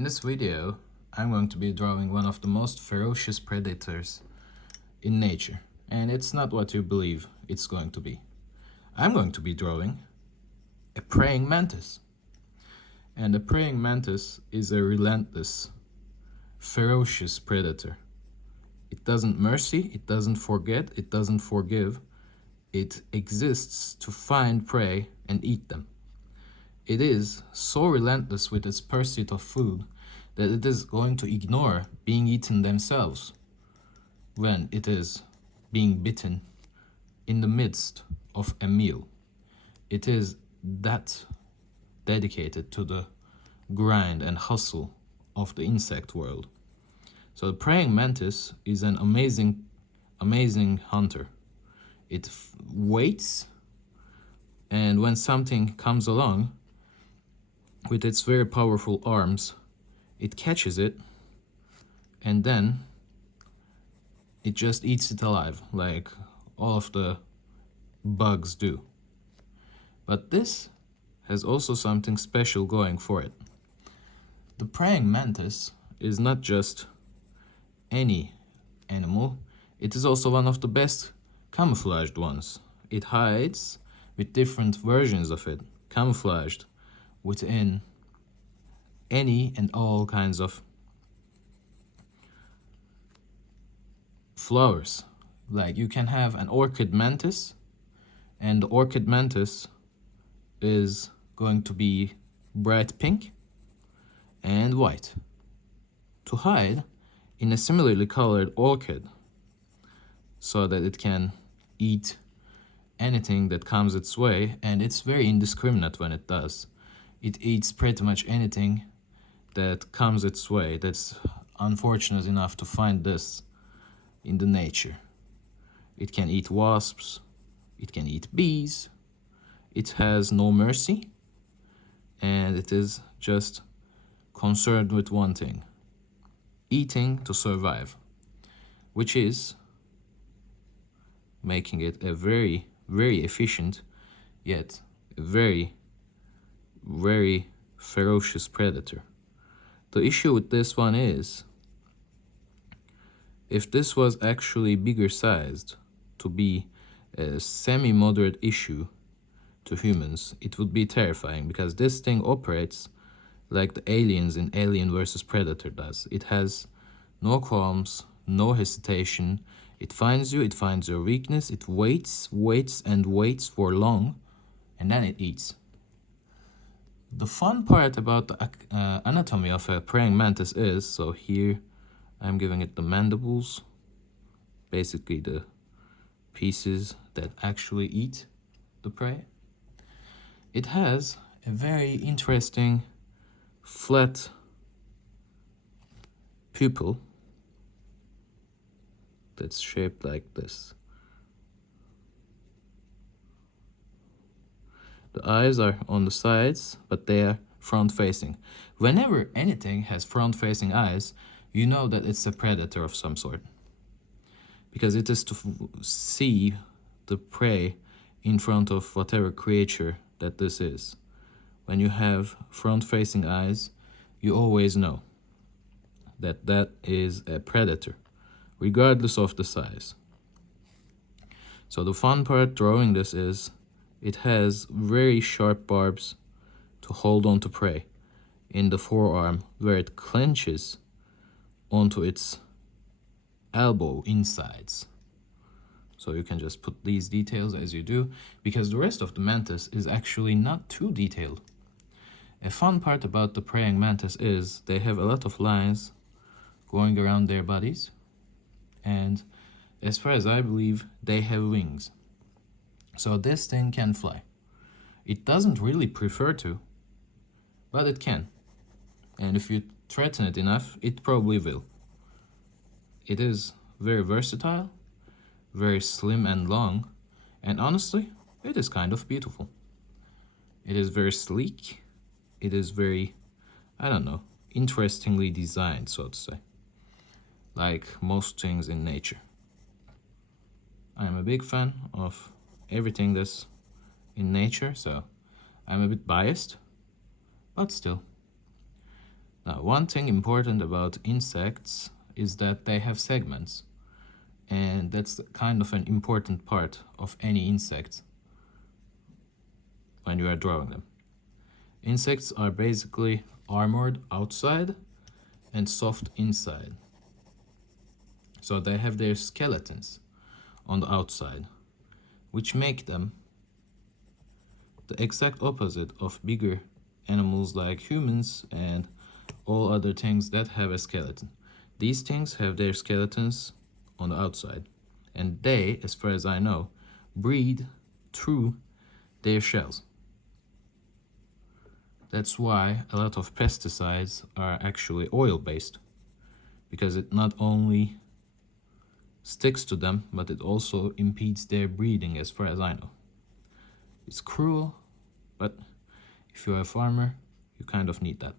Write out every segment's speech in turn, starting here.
In this video, I'm going to be drawing one of the most ferocious predators in nature. And it's not what you believe it's going to be. I'm going to be drawing a praying mantis. And a praying mantis is a relentless, ferocious predator. It doesn't mercy, it doesn't forget, it doesn't forgive. It exists to find prey and eat them. It is so relentless with its pursuit of food that it is going to ignore being eaten themselves when it is being bitten in the midst of a meal. It is that dedicated to the grind and hustle of the insect world. So the praying mantis is an amazing hunter. It waits, and when something comes along with its very powerful arms, it catches it, and then it just eats it alive, like all of the bugs do. But this has also something special going for it. The praying mantis is not just any animal, it is also one of the best camouflaged ones. It hides with different versions of it, camouflaged within any and all kinds of flowers. Like you can have an orchid mantis, and the orchid mantis is going to be bright pink and white to hide in a similarly colored orchid so that it can eat anything that comes its way, and it's very indiscriminate when it does. It eats pretty much anything that comes its way that's unfortunate enough to find this in the nature. It can eat wasps, it can eat bees, it has no mercy, and it is just concerned with one thing: eating to survive, which is making it a very, very efficient, yet very, very ferocious predator. The issue with this one is, if this was actually bigger sized to be a semi-moderate issue to humans, it would be terrifying, because this thing operates like the aliens in Alien vs. Predator does. It has no qualms, no hesitation. It finds you, it finds your weakness, it waits and waits for long, and then it eats. The fun part about the anatomy of a praying mantis is, so here I'm giving it the mandibles, basically the pieces that actually eat the prey. It has a very interesting flat pupil that's shaped like this. The eyes are on the sides, but they are front-facing. Whenever anything has front-facing eyes, you know that it's a predator of some sort, because it is to see the prey in front of whatever creature that this is. When you have front-facing eyes, you always know that that is a predator, regardless of the size. So the fun part drawing this is, it has very sharp barbs to hold on to prey in the forearm, where it clenches onto its elbow insides. So you can just put these details as you do, because the rest of the mantis is actually not too detailed. A fun part about the praying mantis is they have a lot of lines going around their bodies, and as far as I believe, they have wings. So this thing can fly. It doesn't really prefer to, but it can. And if you threaten it enough, it probably will. It is very versatile, very slim and long, and honestly, it is kind of beautiful. It is very sleek. It is very, I don't know, interestingly designed, so to say. Like most things in nature. I'm a big fan of everything that's in nature, so I'm a bit biased, but still. Now, Now, one thing important about insects is that they have segments, and that's kind of an important part of any insect when you are drawing them. Insects are basically armored outside and soft inside. So they have their skeletons on the outside, which make them the exact opposite of bigger animals like humans and all other things that have a skeleton. These things have their skeletons on the outside, and they, as far as I know, breathe through their shells. That's why a lot of pesticides are actually oil-based, because it not only sticks to them, but it also impedes their breathing, as far as I know. It's cruel, but if you're a farmer, you kind of need that.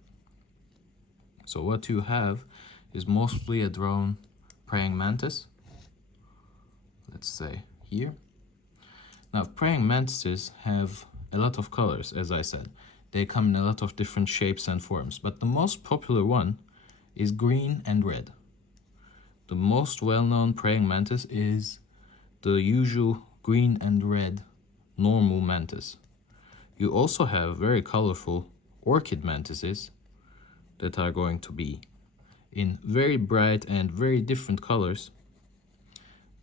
So what you have is mostly a drawn praying mantis. Let's say here. Now, praying mantises have a lot of colors, as I said. They come in a lot of different shapes and forms, but the most popular one is green and red. The most well-known praying mantis is the usual green and red normal mantis. You also have very colorful orchid mantises that are going to be in very bright and very different colors,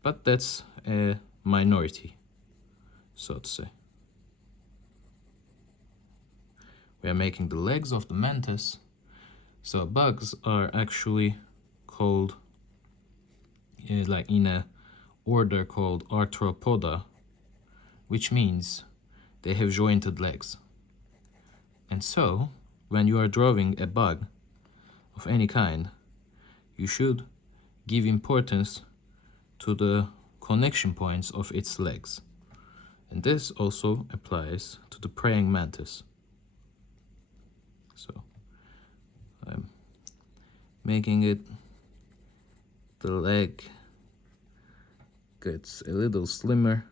but that's a minority, so to say. We are making the legs of the mantis. So bugs are actually called, like in a order called Arthropoda, which means they have jointed legs. And so, when you are drawing a bug of any kind, you should give importance to the connection points of its legs. And this also applies to the praying mantis. So I'm making it, the leg gets a little slimmer,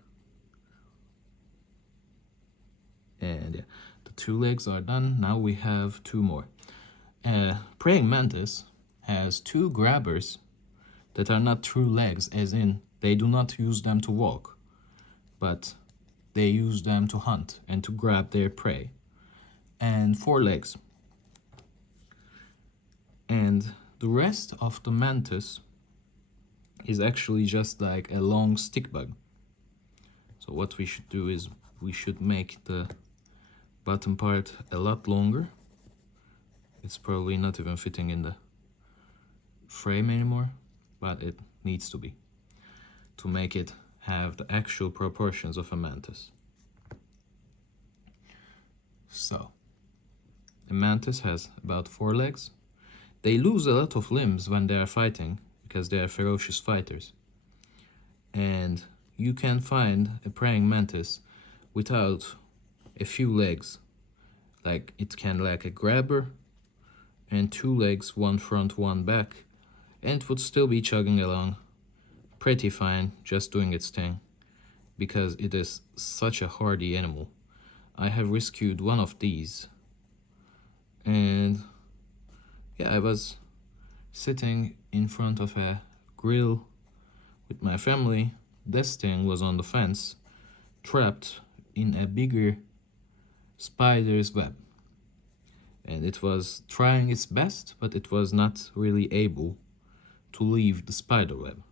and yeah, the two legs are done. Now we have two more. Praying mantis has two grabbers that are not true legs, as in they do not use them to walk, but they use them to hunt and to grab their prey, and four legs. And the rest of the mantis is actually just like a long stick bug. So what we should do is we should make the bottom part a lot longer. It's probably not even fitting in the frame anymore, but it needs to be, to make it have the actual proportions of a mantis. So a mantis has about four legs. They lose a lot of limbs when they are fighting, because they are ferocious fighters. And you can find a praying mantis without a few legs. Like it can lack a grabber and two legs, one front, one back, and it would still be chugging along pretty fine, just doing its thing, because it is such a hardy animal. I have rescued one of these, and yeah, I was sitting in front of a grill with my family. This thing was on the fence, trapped in a bigger spider's web. And it was trying its best, but it was not really able to leave the spider web.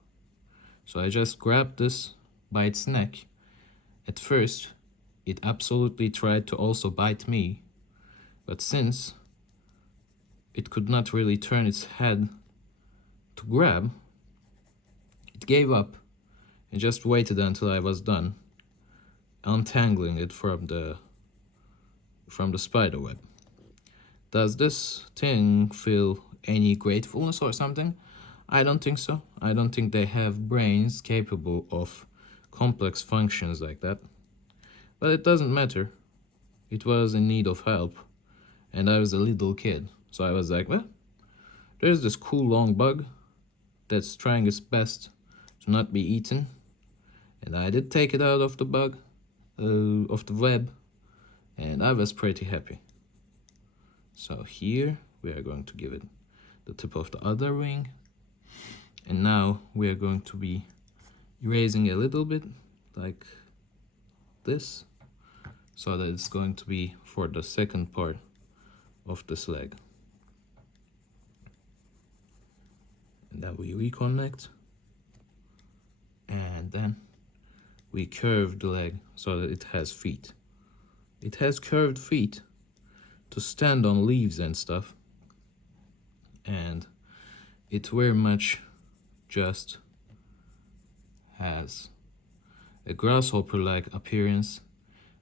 So I just grabbed this by its neck. At first, it absolutely tried to also bite me, but since it could not really turn its head to grab, it gave up and just waited until I was done untangling it from the spider web. Does this thing feel any gratefulness or something? I don't think so. I don't think they have brains capable of complex functions like that. But it doesn't matter. It was in need of help, and I was a little kid. So I was like, well, there's this cool long bug that's trying its best to not be eaten. And I did take it out of the web, and I was pretty happy. So here we are going to give it the tip of the other wing. And now we are going to be erasing a little bit like this, so that it's going to be for the second part of this leg. And then we reconnect, and then we curve the leg so that it has feet. It has curved feet to stand on leaves and stuff, and it very much just has a grasshopper-like appearance,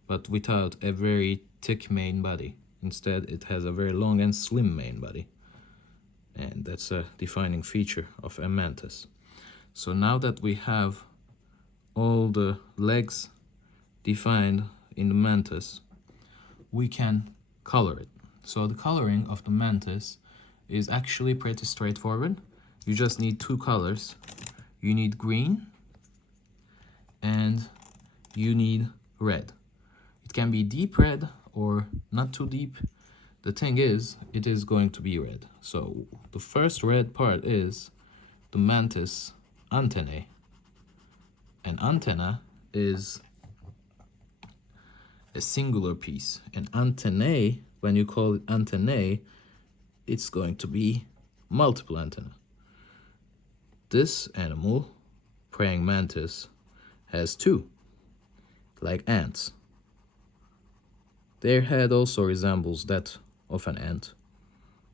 but without a very thick main body. Instead, it has a very long and slim main body, and that's a defining feature of a mantis. So now that we have all the legs defined in the mantis, we can color it. So the coloring of the mantis is actually pretty straightforward. You just need two colors. You need green and you need red. It can be deep red or not too deep. The thing is, it is going to be red. So the first red part is the mantis antennae. An antenna is a singular piece. An antennae, when you call it antennae, it's going to be multiple antenna. This animal, praying mantis, has two, like ants. Their head also resembles that of an ant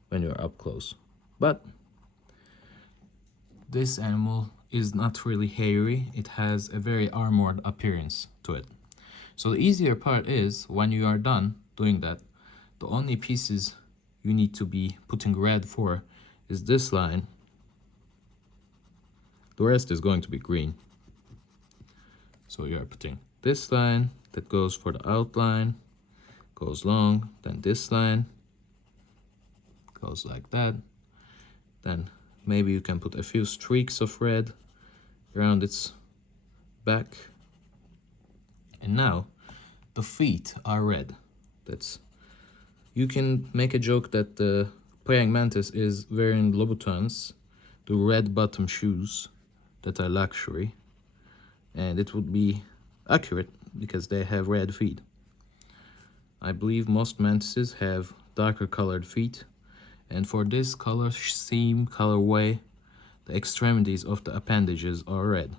when you're up close. But this animal is not really hairy. It has a very armored appearance to it. So the easier part is, when you are done doing that, the only pieces you need to be putting red for is this line. The rest is going to be green. So you are putting this line that goes for the outline, goes long, then this line goes like that. Then maybe you can put a few streaks of red around its back. And now the feet are red. You can make a joke that the praying mantis is wearing Louboutins, the red bottom shoes that are luxury, and it would be accurate because they have red feet. I believe most mantises have darker colored feet, and for this color scheme, colorway, the extremities of the appendages are red.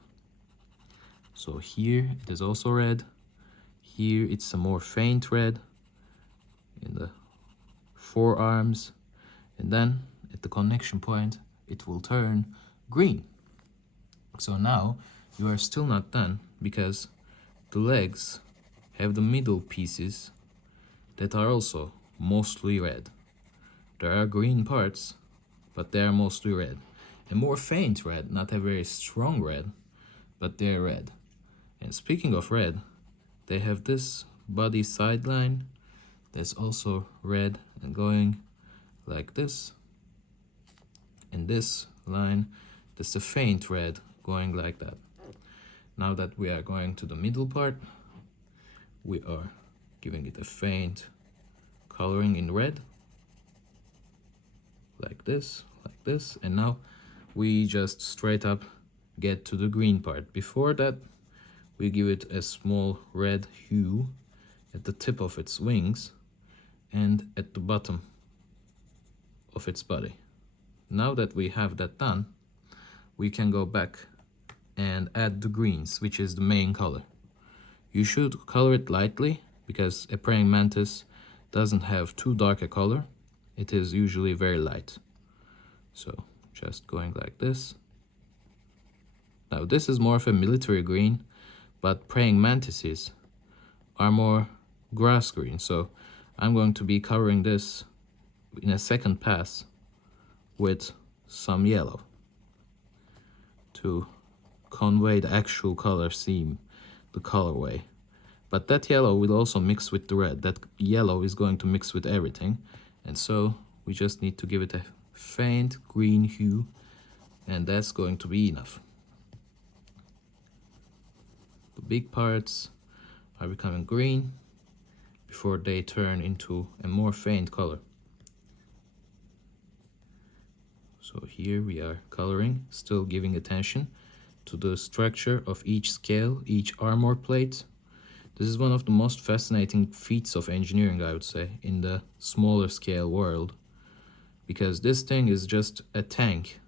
So here it is also red. Here it's a more faint red in the forearms, and then at the connection point it will turn green. So now you are still not done, because the legs have the middle pieces that are also mostly red. There are green parts, but they are mostly red. A more faint red, not a very strong red, but they're red. And speaking of red, they have this body sideline that's also red and going like this. And this line, that's a faint red going like that. Now that we are going to the middle part, we are giving it a faint coloring in red, like this, and now we just straight up get to the green part. Before that, we give it a small red hue at the tip of its wings and at the bottom of its body. Now that we have that done, we can go back and add the greens, which is the main color. You should color it lightly, because a praying mantis doesn't have too dark a color. It is usually very light. So just going like this. Now this is more of a military green, but praying mantises are more grass green. So I'm going to be covering this in a second pass with some yellow to convey the actual color scheme, the colorway. But that yellow will also mix with the red. That yellow is going to mix with everything. And so we just need to give it a faint green hue, and that's going to be enough. The big parts are becoming green before they turn into a more faint color. So here we are coloring, still giving attention to the structure of each scale, each armor plate. This is one of the most fascinating feats of engineering, I would say, in the smaller scale world. Because this thing is just a tank.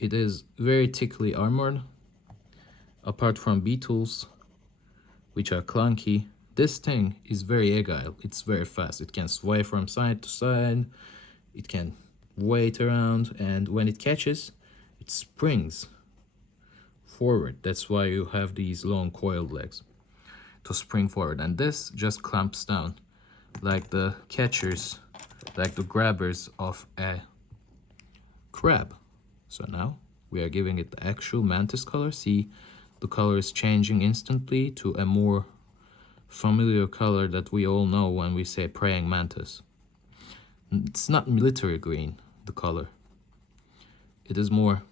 It is very thickly armored. Apart from beetles, which are clunky, this thing is very agile. It's very fast. It can sway from side to side. It can wait around, and when it catches, it springs forward. That's why you have these long coiled legs to spring forward. And this just clamps down like the catchers, like the grabbers of a crab. So now we are giving it the actual mantis color. See, the color is changing instantly to a more familiar color that we all know when we say praying mantis. It's not military green, the color. It is more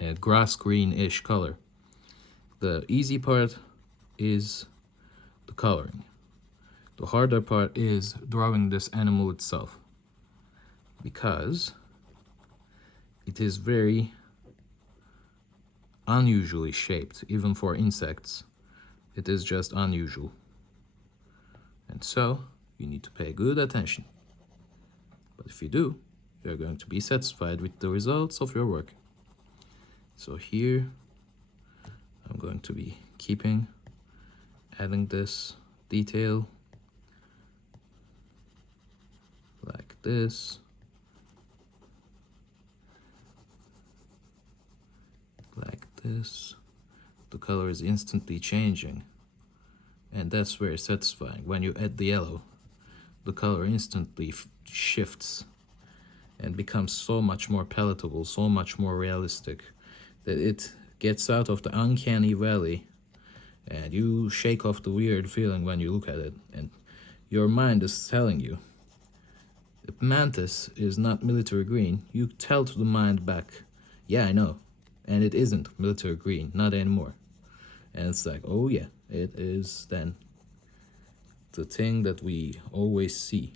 a grass green-ish color. The easy part is the coloring. The harder part is drawing this animal itself, because it is very unusually shaped, even for insects. It is just unusual. And so you need to pay good attention. But if you do, you're going to be satisfied with the results of your work. So here I'm going to be adding this detail like this, like this. The color is instantly changing, and that's very satisfying. When you add the yellow, the color instantly shifts and becomes so much more palatable, so much more realistic, that it gets out of the uncanny valley and you shake off the weird feeling when you look at it, and your mind is telling you, if mantis is not military green, you tell to the mind back, yeah, I know, and it isn't military green, not anymore. And it's like, oh yeah, it is then the thing that we always see.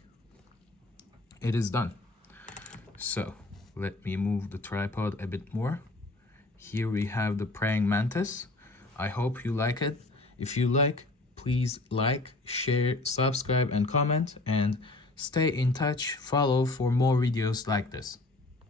It is done. So let me move the tripod a bit more. Here we have the praying mantis. I hope you like it. If you like, please like, share, subscribe, and comment, and stay in touch. Follow for more videos like this.